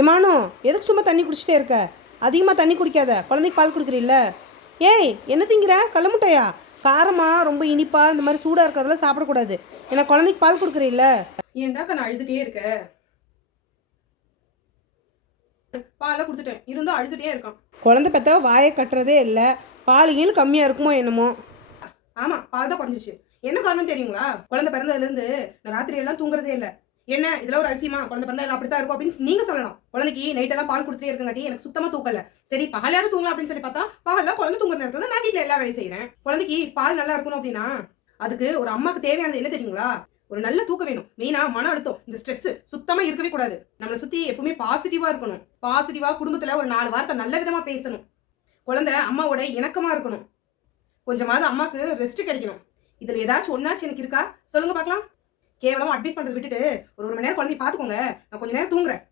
ஏமானோ எதுக்கு சும்மா தண்ணி குடிச்சிட்டே இருக்க? அதிகமாக தண்ணி குடிக்காத, குழந்தைக்கு பால் கொடுக்குறீல்ல. ஏய், என்ன திங்கிற? கடல முட்டையா? காரமாக ரொம்ப இனிப்பாக இந்த மாதிரி சூடாக இருக்கிறதெல்லாம் சாப்பிடக்கூடாது. ஏன்னா குழந்தைக்கு பால் கொடுக்குறீல்ல. ஏன்டாக்கா நான் அழுதுகிட்டே இருக்க? பாலை கொடுத்துட்டேன், இருந்தும் அழுதுகிட்டே இருக்கான். குழந்தை பெற்ற வாயை கட்டுறதே இல்லை. பால் கீழ் கம்மியாக இருக்குமோ என்னமோ. ஆமாம், பால் தான் குறைஞ்சிச்சு. என்ன காரணம் தெரியுங்களா? குழந்தை பிறந்ததுலேருந்து நான் ராத்திரி எல்லாம் தூங்குறதே இல்லை. என்ன இதில் ஒரு அதிசயமா? குழந்தை பிறந்தா எல்லாம் அப்படித்தான் இருக்கும் அப்படின்னு நீங்க சொல்லலாம். குழந்தைக்கு நைட்டெல்லாம் பால் கொடுத்துட்டே இருக்கங்காட்டி எனக்கு சுத்தமா தூக்கல. சரி பகலாவது தூங்கலாம் அப்படின்னு சொல்லி பார்த்தா பகல்ல குழந்தை தூங்குற நேரத்துல நான் வீட்டில் எல்லா வேலையும் செய்யறேன். குழந்தைக்கு பால் நல்லா இருக்கணும் அப்படின்னா அதுக்கு ஒரு அம்மாக்கு தேவையானது என்ன தெரியுங்களா? ஒரு நல்ல தூக்கம் வேணும். மெயினா மன அழுத்தம், இந்த ஸ்ட்ரெஸ் சுத்தமா இருக்கவே கூடாது. நம்மளை சுத்தி எப்பவுமே பாசிட்டிவா இருக்கணும். பாசிட்டிவா குடும்பத்துல ஒரு 4 வார்த்தை நல்ல விதமா பேசணும். குழந்தை அம்மாவோட இணக்கமா இருக்கணும். கொஞ்சமாவது அம்மாக்கு ரெஸ்ட் கிடைக்கணும். இதுல ஏதாச்சும் ஒன்னாச்சு எனக்கு இருக்கா? சொல்லுங்க பார்க்கலாம். கேவலமா அட்வைஸ் பண்றது விட்டுட்டு ஒரு மணி நேரம் குழந்தைய பாத்துக்கோங்க, நான் கொஞ்ச நேரம் தூங்குறேன்.